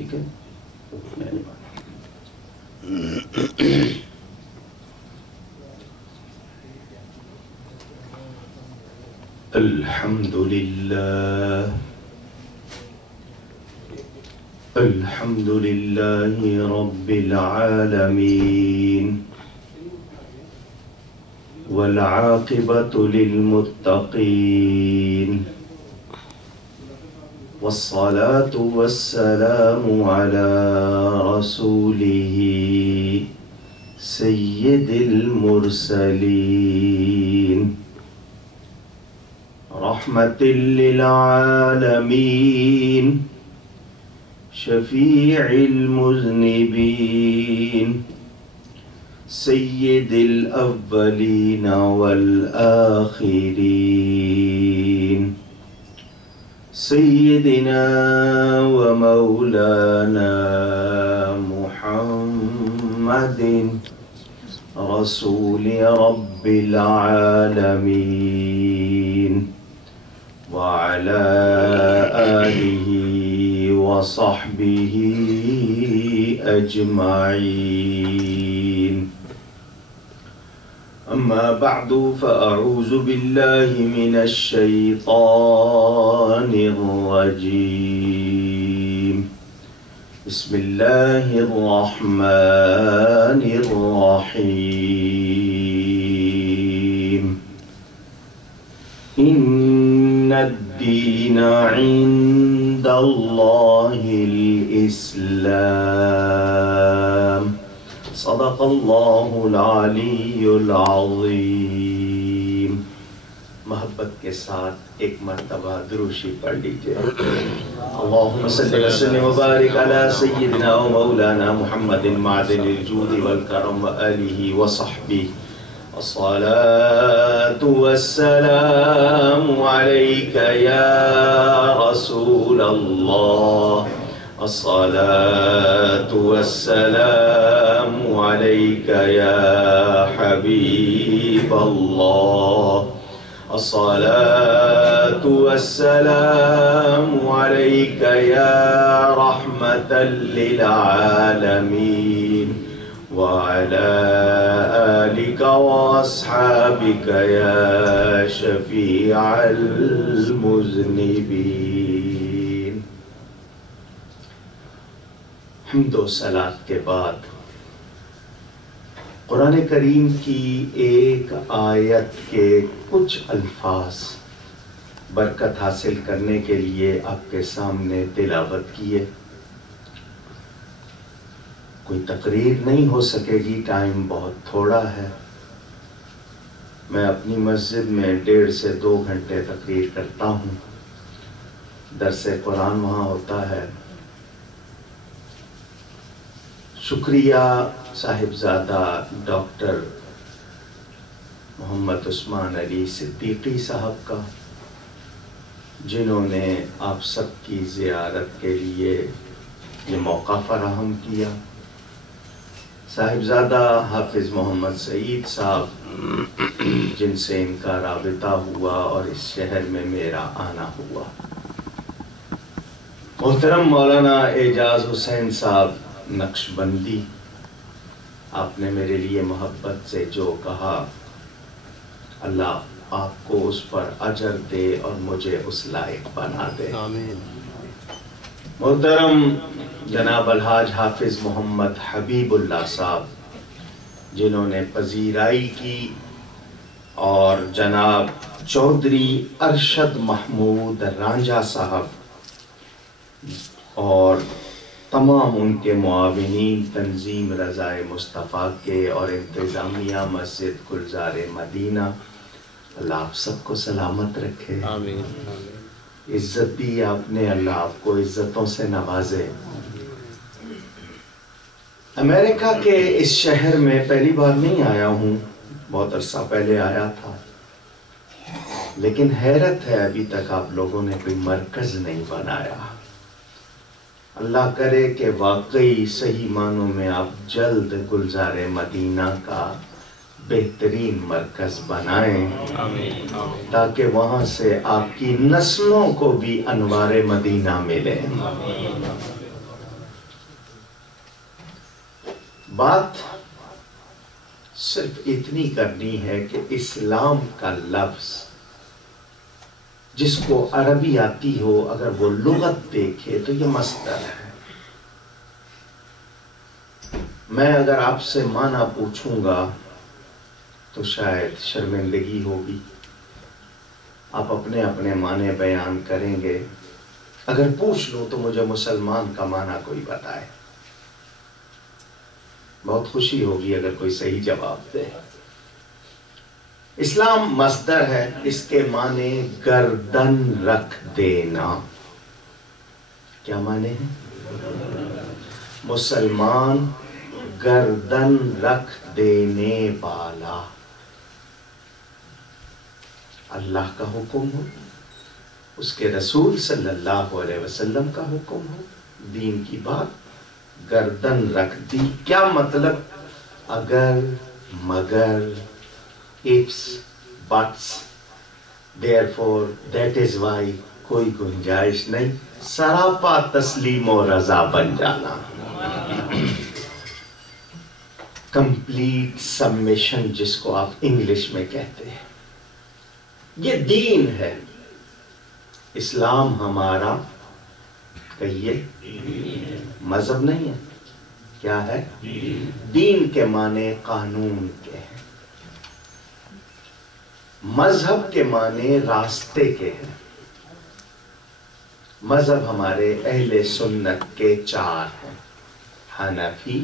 ٹھیک ہے؟ الحمد لله رب العالمين والعاقبة للمتقين والصلاة والسلام على رسوله سيد المرسلين رحمة للعالمين شفيع المذنبين سيد الأولين والآخرين سيدنا ومولانا محمد رسول رب العالمين وعلى آله وصحبه أجمعين. أما بعد فأعوذ بالله من الشيطان الرجيم. بسم الله الرحمن الرحيم. إن الدين عند الله الإسلام. صدق الله العلی العظیم. محبت کے ساتھ ایک مرتبہ درود شریف پڑھ لیجئے. اللہم صلی وسلم وبارک علی سیدنا و مولانا محمد معدن الجود والکرم وآلہ وصحبہ. الصلاة والسلام عليك يا رسول الله. الصلاة والسلام عليك يا حبيب الله. الصلاة والسلام عليك يا رحمة للعالمين وعلى آلك وأصحابك يا شفيع المذنبين. حمد و صلاۃ کے بعد قرآن کریم کی ایک آیت کے کچھ الفاظ برکت حاصل کرنے کے لیے آپ کے سامنے تلاوت کیے. کوئی تقریر نہیں ہو سکے گی، ٹائم بہت تھوڑا ہے. میں اپنی مسجد میں 1.5 سے 2 گھنٹے تقریر کرتا ہوں. درس قرآن وہاں ہوتا ہے. شکریہ صاحبزادہ ڈاکٹر محمد عثمان علی صدیقی صاحب کا، جنہوں نے آپ سب کی زیارت کے لیے یہ موقع فراہم کیا. صاحبزادہ حافظ محمد سعید صاحب، جن سے ان کا رابطہ ہوا اور اس شہر میں میرا آنا ہوا. محترم مولانا اعجاز حسین صاحب نقشبندی، آپ نے میرے لیے محبت سے جو کہا، اللہ آپ کو اس پر اجر دے اور مجھے اس لائق بنا دے. آمین. محترم جناب الحاج حافظ محمد حبیب اللہ صاحب، جنہوں نے پذیرائی کی، اور جناب چودھری ارشد محمود رانجھا صاحب اور تمام ان کے معاونین، تنظیم رضائے مصطفیٰ کے اور انتظامیہ مسجد گلزار مدینہ، اللہ آپ سب کو سلامت رکھے. آمین. عزت دی آپ نے، اللہ آپ کو عزتوں سے نوازے. امریکہ کے اس شہر میں پہلی بار نہیں آیا ہوں، بہت عرصہ پہلے آیا تھا، لیکن حیرت ہے ابھی تک آپ لوگوں نے کوئی مرکز نہیں بنایا. اللہ کرے کہ واقعی صحیح معنوں میں آپ جلد گلزار مدینہ کا بہترین مرکز بنائیں، تاکہ وہاں سے آپ کی نسلوں کو بھی انوار مدینہ ملیں. بات صرف اتنی کرنی ہے کہ اسلام کا لفظ جس کو عربی آتی ہو اگر وہ لغت دیکھے تو یہ مصدر ہے. میں اگر آپ سے معنی پوچھوں گا تو شاید شرمندگی ہوگی. آپ اپنے اپنے معنی بیان کریں گے. اگر پوچھ لوں تو مجھے مسلمان کا معنی کوئی بتائے. بہت خوشی ہوگی اگر کوئی صحیح جواب دے. اسلام مصدر ہے. اس کے معنی گردن رکھ دینا. کیا معنی ہے؟ مسلمان گردن رکھ دینے والا. اللہ کا حکم ہو، اس کے رسول صلی اللہ علیہ وسلم کا حکم ہو، دین کی بات، گردن رکھ دی. کیا مطلب؟ اگر، مگر، ifs, buts, therefore, that is why کوئی گنجائش نہیں. سراپا تسلیم و رضا بن جانا. کمپلیٹ سبمیشن جس کو آپ انگلش میں کہتے ہیں. یہ دین ہے. اسلام ہمارا کہیے مذہب نہیں ہے. کیا ہے؟ دین کے معنی قانون کے ہیں. مذہب کے معنی راستے کے ہیں. مذہب ہمارے اہل سنت کے 4 ہیں: حنفی،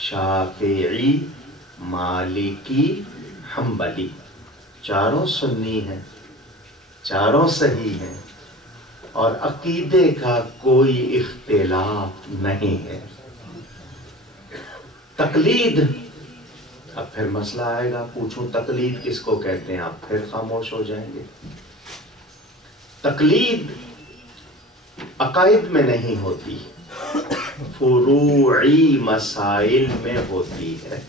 شافعی، مالکی، حنبلی. 4 سنی ہیں، 4 صحیح ہیں اور عقیدے کا کوئی اختلاف نہیں ہے. تقلید، اب پھر مسئلہ آئے گا. پوچھوں تقلید کس کو کہتے ہیں، آپ پھر خاموش ہو جائیں گے. تقلید عقائد میں نہیں ہوتی، فروعی مسائل میں ہوتی ہے.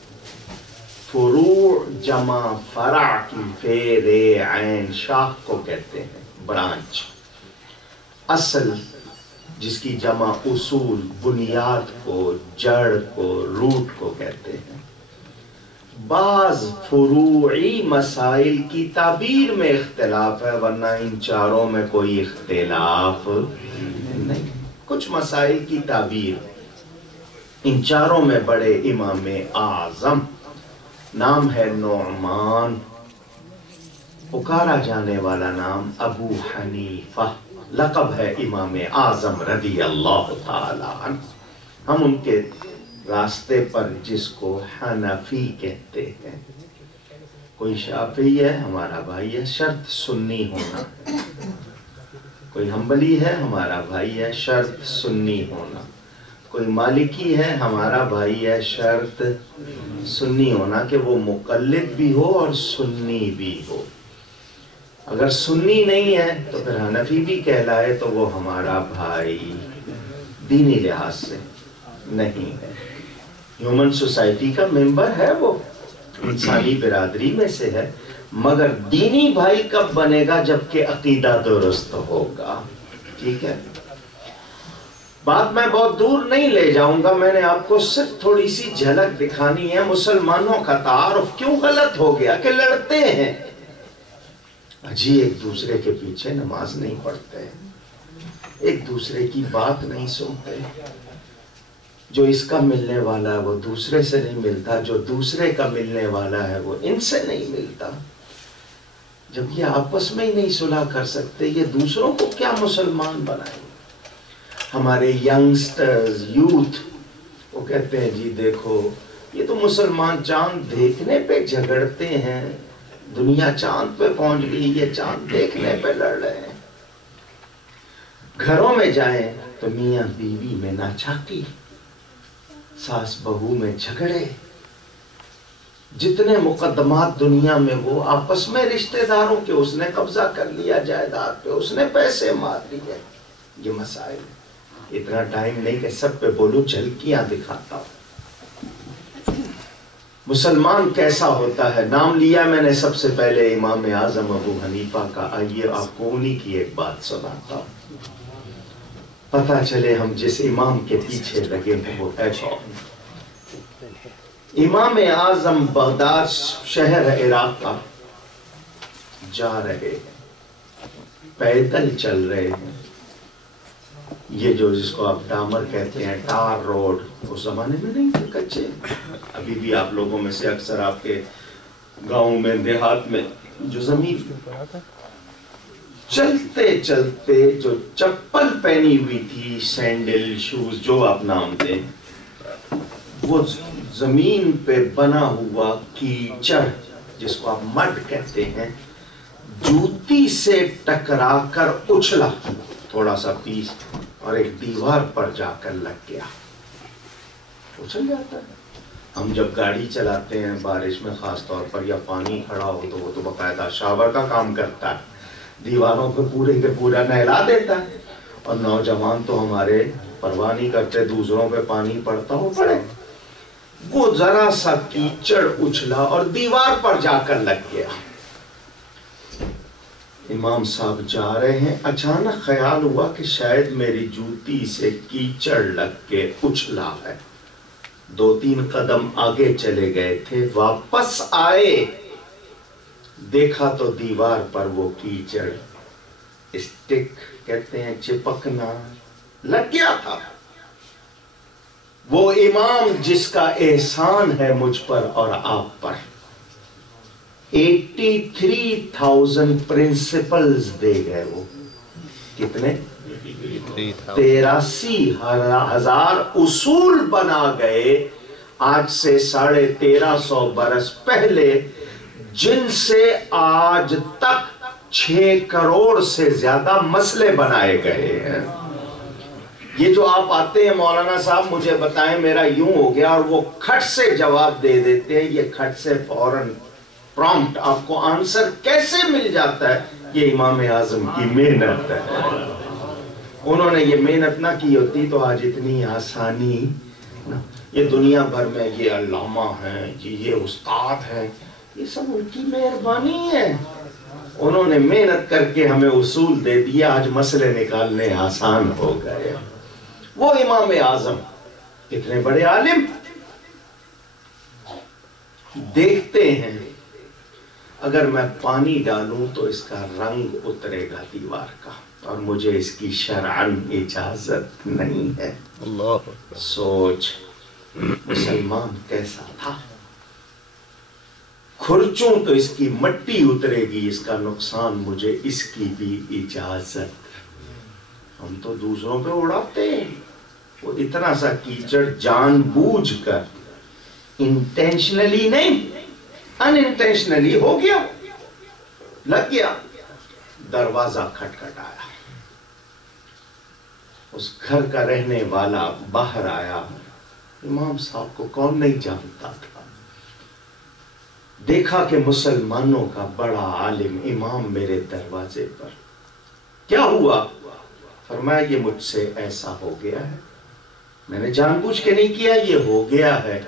فروع جمع فرع کی فیر عین شاخ کو کہتے ہیں، برانچ. اصل جس کی جمع اصول، بنیاد کو، جڑ کو، روٹ کو کہتے ہیں. بعض فروعی مسائل کی تعبیر میں اختلاف ہے، ورنہ ان 4 میں کوئی اختلاف نہیں. کچھ مسائل کی تعبیر. ان 4 میں بڑے امام اعظم، نام ہے نعمان، پکارا جانے والا نام ابو حنیفہ، لقب ہے امام اعظم رضی اللہ تعالی عنہ. ہم ان کے راستے پر جس کو حنفی کہتے ہیں. کوئی شافعی ہے، ہمارا بھائی ہے، شرط سنی ہونا. کوئی حنبلی ہے، ہمارا بھائی ہے، شرط سنی ہونا. کوئی مالکی ہے، ہمارا بھائی ہے، شرط سنی ہونا کہ وہ مقلد بھی ہو اور سنی بھی ہو. اگر سنی نہیں ہے تو پھر حنفی بھی کہلائے تو وہ ہمارا بھائی دینی لحاظ سے نہیں ہے. ہیومن سوسائٹی کا ممبر ہے، وہ انسانی برادری میں سے ہے، مگر دینی بھائی کب بنے گا؟ جبکہ عقیدہ درست ہوگا. ٹھیک ہے. بات میں بہت دور نہیں لے جاؤں گا. میں نے آپ کو صرف تھوڑی سی جھلک دکھانی ہے. مسلمانوں کا تعارف کیوں غلط ہو گیا کہ لڑتے ہیں. جی ایک دوسرے کے پیچھے نماز نہیں پڑھتے، ایک دوسرے کی بات نہیں سنتے. جو اس کا ملنے والا ہے وہ دوسرے سے نہیں ملتا، جو دوسرے کا ملنے والا ہے وہ ان سے نہیں ملتا. جب یہ آپس میں ہی نہیں صلح کر سکتے، یہ دوسروں کو کیا مسلمان بنائیں؟ ہمارے ینگسٹرز، یوتھ، وہ کہتے ہیں جی دیکھو یہ تو مسلمان چاند دیکھنے پہ جھگڑتے ہیں، دنیا چاند پہ پہنچ گئی، یہ چاند دیکھنے پہ لڑ رہے ہیں. گھروں میں جائیں تو میاں بیوی میں ناچاکی، ساس بہو میں جھگڑے. جتنے مقدمات دنیا میں وہ آپس میں رشتہ داروں کے، اس نے قبضہ کر لیا جائیداد پہ، اس نے پیسے مار لیے. یہ مسائل. اتنا ٹائم نہیں کہ سب پہ بولوں، جھلکیاں دکھاتا ہوں. مسلمان کیسا ہوتا ہے؟ نام لیا میں نے سب سے پہلے امام اعظم ابو حنیفہ کا. آئیے آپ کو انہی کی ایک بات سناتا ہوں، پتہ چلے ہم جس امام کے پیچھے لگے ہیں وہ ہے کون. امام اعظم بغداد شہر عراق کا جا رہے ہیں، پیدل چل رہے ہیں. یہ جو جس کو آپ ڈامر کہتے ہیں، ٹار روڈ، اس زمانے میں نہیں تھے، کچے. ابھی بھی آپ لوگوں میں سے اکثر آپ کے گاؤں میں دیہات میں جو زمین، چلتے چلتے جو چپل پہنی ہوئی تھی، سینڈل شوز جو آپ نام دیں، وہ زمین پہ بنا ہوا کیچڑ جس کو آپ مڈ کہتے ہیں، جوتی سے ٹکرا کر اچھلا تھوڑا سا پیس اور ایک دیوار پر جا کر لگ گیا. اچھل جاتا ہے. ہم جب گاڑی چلاتے ہیں بارش میں خاص طور پر، یا پانی کھڑا ہو، تو وہ تو باقاعدہ شاور کا کام کرتا ہے، دیواروں کو پورے کے پورا نہلا دیتا ہے. اور نوجوان تو ہمارے پرواہ نہیں کرتے، دوسروں پہ پانی پڑتا ہو پڑے. وہ ذرا سا کیچڑ اچھلا اور دیوار پر جا کر لگ گیا. امام صاحب جا رہے ہیں، اچانک خیال ہوا کہ شاید میری جوتی سے کیچڑ لگ کے اچھلا ہے. 2-3 قدم آگے چلے گئے تھے، واپس آئے، دیکھا تو دیوار پر وہ کیچڑ، اسٹک کہتے ہیں چپکنا، لگ گیا تھا. وہ امام جس کا احسان ہے مجھ پر اور آپ پر، 83,000 پرنسپلز دے گئے. وہ کتنے؟ 83,000 اصول بنا گئے آج سے 1350 برس پہلے، جن سے آج تک 6 کروڑ سے زیادہ مسئلے بنائے گئے ہیں. یہ جو آپ آتے ہیں مولانا صاحب مجھے بتائیں میرا یوں ہو گیا، اور وہ کھٹ سے جواب دے دیتے ہیں، یہ کھٹ سے فوراً پرامپٹ آپ کو آنسر کیسے مل جاتا ہے؟ یہ امام اعظم کی محنت ہے. انہوں نے یہ محنت نہ کی ہوتی تو آج اتنی آسانی. یہ دنیا بھر میں یہ علامہ ہیں جی، یہ استاد ہیں، یہ سب ان کی مہربانی ہے. انہوں نے محنت کر کے ہمیں اصول دے دیا، آج مسئلے نکالنے آسان ہو گئے. وہ امام اعظم کتنے بڑے عالم. دیکھتے ہیں اگر میں پانی ڈالوں تو اس کا رنگ اترے گا دیوار کا، اور مجھے اس کی شرعاً اجازت نہیں ہے. اللہ سوچ مسلمان کیسا تھا. کھرچوں تو اس کی مٹی اترے گی، اس کا نقصان مجھے اس کی بھی اجازت. ہم تو دوسروں پہ اڑاتے ہیں. وہ اتنا سا کیچڑ جان بوجھ کر، انٹینشنلی نہیں، ان انٹینشنلی ہو گیا، لگ گیا. دروازہ کھٹکھٹایا، اس گھر کا رہنے والا باہر آیا. امام صاحب کو کون نہیں جانتا تھا. دیکھا کہ مسلمانوں کا بڑا عالم امام میرے دروازے پر. کیا ہوا؟ فرمایا یہ مجھ سے ایسا ہو گیا ہے، میں نے جان بوجھ کے نہیں کیا، یہ ہو گیا ہے.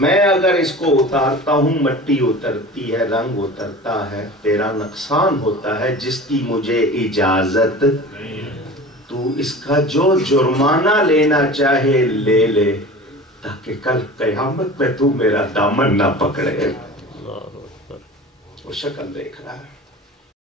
میں اگر اس کو اتارتا ہوں مٹی اترتی ہے، رنگ اترتا ہے، تیرا نقصان ہوتا ہے جس کی مجھے اجازت. تو اس کا جو جرمانہ لینا چاہے لے لے، تاکہ کل قیامت میں تو میرا دامن نہ پکڑے. وہ شکل دیکھ رہا ہے.